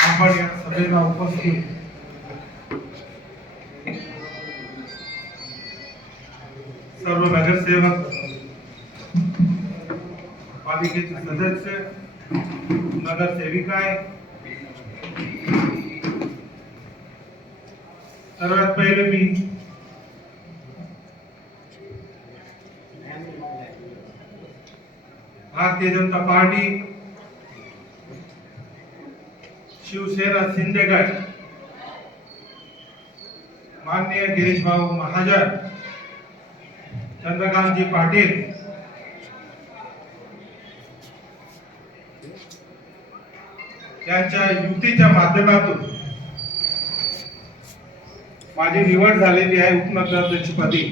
आपण या सभेला उपस्थित सर्व नगरसेवक, पालिकेचे सदस्य, नगरसेविका, सर्वात पहिले मी भारतीय जनता पार्टी शिवसेना शिंदेगड माननीय गिरीश भाऊ महाजन, चंद्रकांतजी पाटील यांच्या युतीच्या माध्यमातून माझी निवड झालेली आहे उपनगराध्यक्षपदी।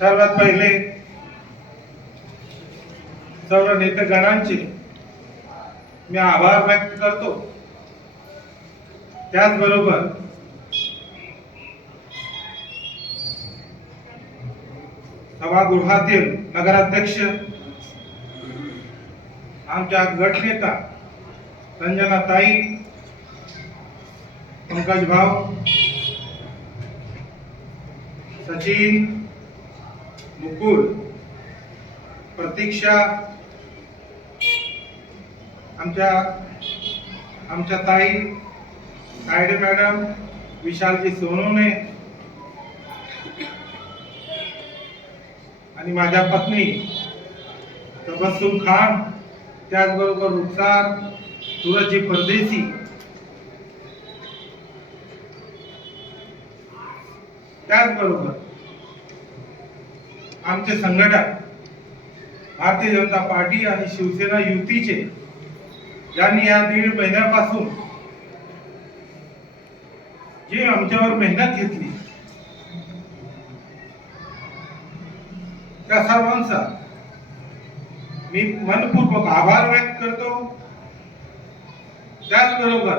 सर्वात पहिले सर्व नेतेगणांचे मी आभार व्यक्त करतो। त्याचबरोबर सभागृहातील नगराध्यक्ष, आमच्या गटनेता रंजनाताई, पंकज भाऊ, सचिन, मुकुल, प्रतीक्षा, आमच्या ताई सायडे मॅडम, विशालजी सोनवणे आणि माझ्या पत्नी तबस्सुम खान, त्याचबरोबर रुखसार, सूरजजी परदेशी, त्याचबरोबर आमचे संघटक भारतीय जनता पार्टी आणि शिवसेना युतीचे, ज्यांनी या 1.5 महिन्यापासून जी आमच्यावर मेहनत घेतली, त्या सर्वांचा मी मनपूर्वक आभार व्यक्त करतो। त्याचबरोबर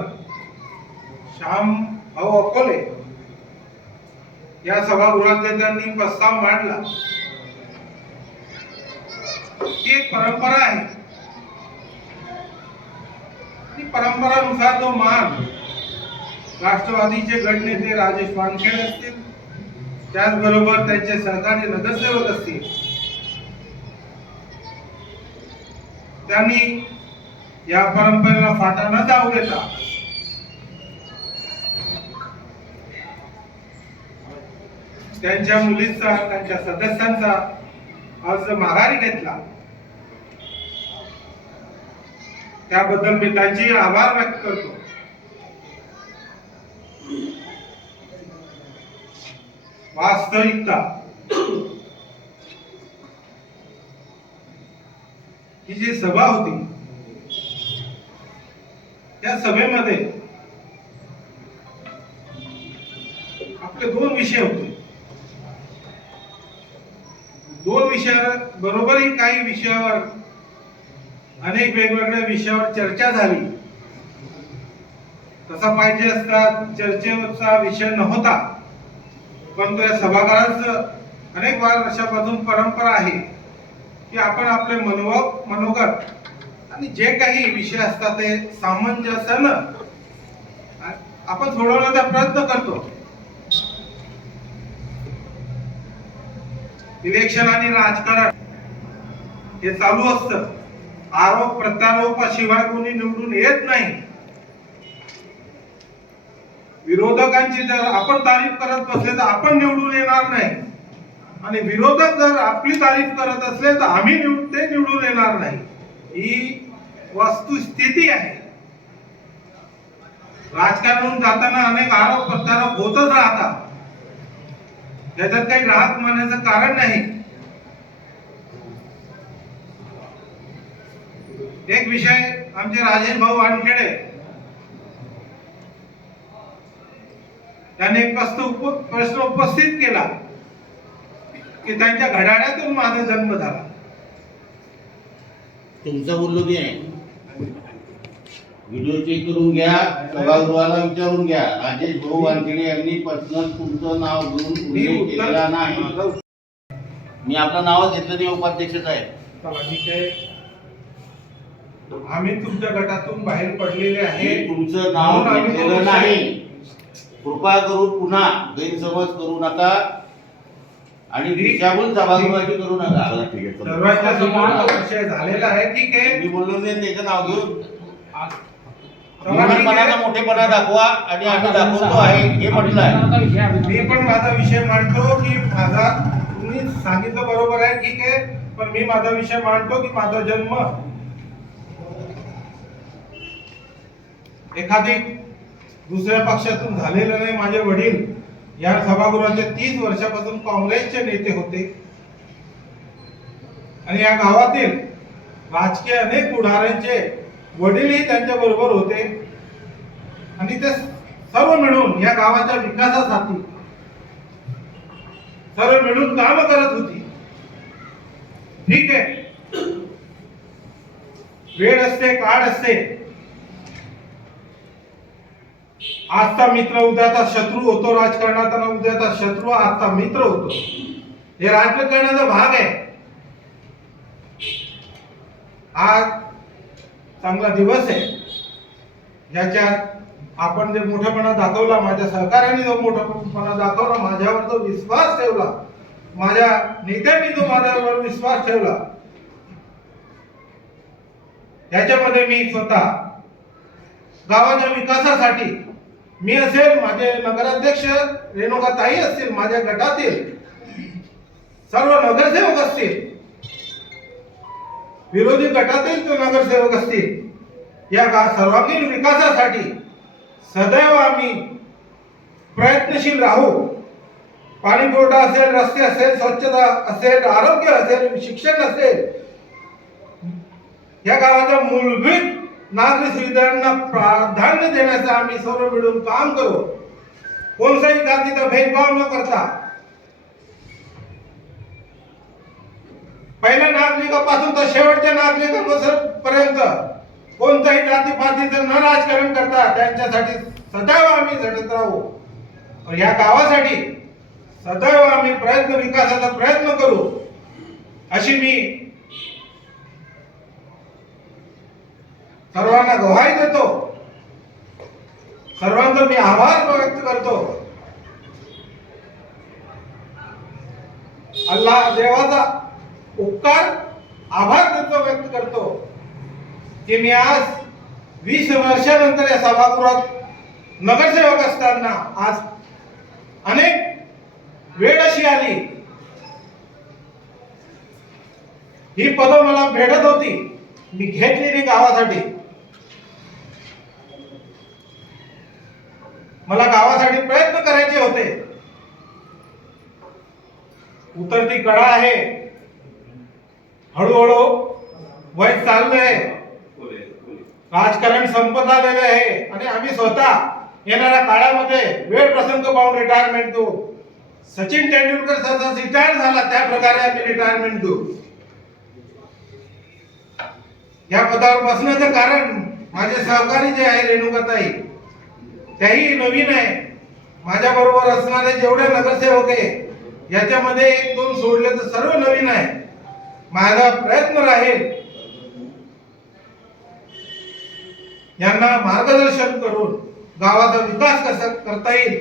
श्याम भाऊ अकोले या सभागृहात त्यांनी प्रस्ताव मांडला, ती एक परंपरा आहे, ती परंपरानुसार तो मान राष्ट्रवादीचे गटनेते राजेश वानखेडे असतील, त्याचबरोबर त्यांचे सहकारी नगरसेवक असतील, त्यांनी या परंपरेला फाटा न जाऊ देता त्यांच्या मुलींचा, त्यांच्या सदस्यांचा अर्ज माघारी घेतला। त्याबद्दल मी त्यांचे आभार व्यक्त करतो। वास्तविकता ही जी सभा होती, त्या सभेमध्ये आपले 2 विषय होते। 2 विषयाबरोबरही काही विषयावर, अनेक वेगवेगळ्या विषयावर चर्चा झाली। तसा पाहिजे असता चर्चेचा विषय नव्हता, परंतु या सभागृहाचं अनेक वर्षापासून परंपरा आहे की आपण आपले मनोगत आणि जे काही विषय असतात ते सामंजस्याने आपण सोडवण्याचा प्रयत्न करतो। इलेक्शन आणि राजकारण हे चालू असतं, आरोप प्रत्यारोपाशिवाय कोणी निवडून येत नाही। विरोधकांची जर आपण तारीफ करत बसले तर आपण निवडून येणार नाही, आणि विरोधक जर आपली तारीफ करत असले तर आम्ही निवडून येणार नाही। ही वस्तुस्थिती आहे। राजकारणातून जाताना अनेक आरोप प्रत्यारोप होतच राहतात, त्याच्यात काही राहत मानण्याचं कारण नाही। एक विषय आमचे राजेश भाऊ वानखेडे त्यांनी एक प्रश्न उपस्थित केला की त्यांच्या घड्याळातून माझा जन्म झाला। तुमचं बोललो की नाही, व्हिडिओ चेक करून घ्या, सभागृहाला विचारून घ्या। राजेश भाऊ वानखेडे यांनी पर्सनल तुमचं नाव घेऊन उल्लेख केलेला नाही। मी आपलं नावच घेतलं नाही, उपाध्यक्षच आहे. चला ठीक आहे. आम्ही तुमच्या गटातून बाहेर पडलेले आहे. मी तुमचं नाव म्हणून आम्ही घेतलेलं तो नाही. विषय- कृपा करून पुन्हा गैरसमज करू नका आणि दिशाभूल सभागृहाची करू नका. ठीक आहे, चला. सर्वांच्या समोर तो विषय झालेला आहे. ठीक आहे. मी बोललो नाही त्याचं नाव घेऊन चला, ठीक लहानपणाचा आहे. मोठेपणा दाखवा आणि आम्ही दाखवतो आहे हे म्हटलं आहे. मी पण माझा विषय मांडतो की माझा, तुम्ही सांगितलं बरोबर आहे, ठीक आहे, पण मी माझा विषय मांडतो की माझा जन्म एखादी दुसऱ्या पक्षातून झालेला नाही. माझे वडील या सभागृहाचे 30 वर्षापासून काँग्रेसचे नेते होते आणि या गावातील राजकीय अनेक पुढाऱ्यांचे वडीलही त्यांच्या बरोबर होते आणि ते सर्व मिळून या गावाच्या विकासासाठी सर्व मिळून काम करत होती. ठीक आहे, वेळ असते, काळ असते. आजचा मित्र उद्याचा शत्रू होतो राजकारणात, आणि उद्याचा शत्रू आजचा मित्र होतो. हे राजकारणाचा भाग आहे. आज चांगला दिवस आहे, ज्याच्यात आपण जे मोठेपणा दाखवला, माझ्या सहकार्याने जो मोठेपणा दाखवला, माझ्यावर जो विश्वास ठेवला, माझ्या नेत्यांनी जो माझ्यावर विश्वास ठेवला, याच्यामध्ये मी स्वतः गावाच्या विकासासाठी, मी असेल, माझे नगराध्यक्ष रेणुकाताई असतील, माझ्या गटातील सर्व नगरसेवक असतील, विरोधी गटातील जो नगरसेवक असतील, या सर्वांगीण विकासासाठी सदैव आम्ही प्रयत्नशील राहू. पाणी पुरवठा असेल, रस्ते असेल, स्वच्छता असेल, आरोग्य असेल, शिक्षण असेल, या गावाच्या मूलभूत नागरी सुविधांना प्राधान्य देण्याचं आम्ही सर्व मिळून काम करू. कोणत्याही जातीचा भेदभाव न करता, पहिल्या नागरिकापासून तर शेवटच्या नागरिकांपर्यंत कोणत्याही जातीपातीचं न राजकारण करता त्यांच्यासाठी सदैव आम्ही झटत राहू. या गावासाठी सदैव आम्ही विकासाचा प्रयत्न करू, अशी मी सर्वांना ग्वाही देतो. सर्वांचा मी आभार व्यक्त करतो. अल्लाह देवाचा उपकार आभार व्यक्त करतो की मी आज 20 वर्षानंतर या सभागृहात नगरसेवक असताना आज अनेक वेळ अशी आली, ही पदं मला भेटत होती, मी घेतली नाही गावासाठी. मला गावासाठी प्रयत्न करायचे होते. उतरती कडा आहे, हळूहळू वय चाललंय, राजकारण संपत आलेलं आहे आणि आम्ही स्वतः येणाऱ्या काळामध्ये वेळ प्रसंग पाहून रिटायरमेंट घेऊ. सचिन तेंडुलकर जसा रिटायर झाला त्या प्रकारे आम्ही रिटायरमेंट घेऊ. या पदावर बसण्याचं कारण माझे सहकारी जे आहे रेणुकाताई, त्याही नवीन आहे. माझ्या बरोबर असणारे जेवढे नगरसेवक आहे याच्यामध्ये 1-2 सोडले तर सर्व नवीन आहे. माझा प्रयत्न राहील यांना मार्गदर्शन करून गावाचा विकास कसा करता येईल,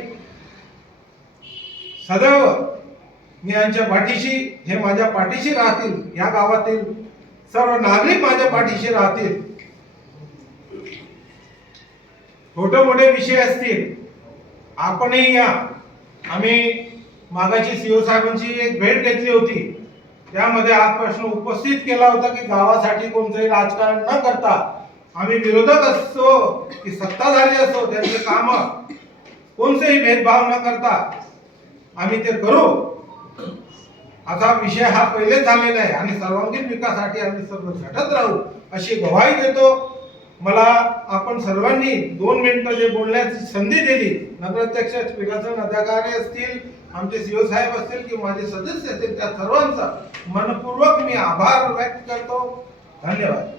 सदैव मी यांच्या पाठीशी, हे माझ्या पाठीशी राहतील. या गावातील सर्व नागरिक माझ्या पाठीशी राहतील. छोटे मोठे विषय असतील, आपणही या. आम्ही मागाची सीओ साहेबांची एक भेट घेतली होती, त्यामध्ये हा प्रश्न उपस्थित केला होता की गावासाठी कोणतंही राजकारण न करता, आम्ही विरोधक असो की सत्ताधारी असो, त्यांचे काम कोणतेही भेदभाव न करता आम्ही ते करू. असा विषय हा पहिले झालेला आहे आणि सर्वांगीण विकासासाठी आम्ही सर्व झटत राहू, अशी ग्वाही देतो. मला आपण सर्वांनी 2 मिनिटं जे बोलण्याची संधी दिली, नगराध्यक्ष, विकासन अधिकारी असतील, आमचे सीओ साहेब असतील की माझे सदस्य असतील, त्या सर्वांचा मनपूर्वक मी आभार व्यक्त करतो. धन्यवाद.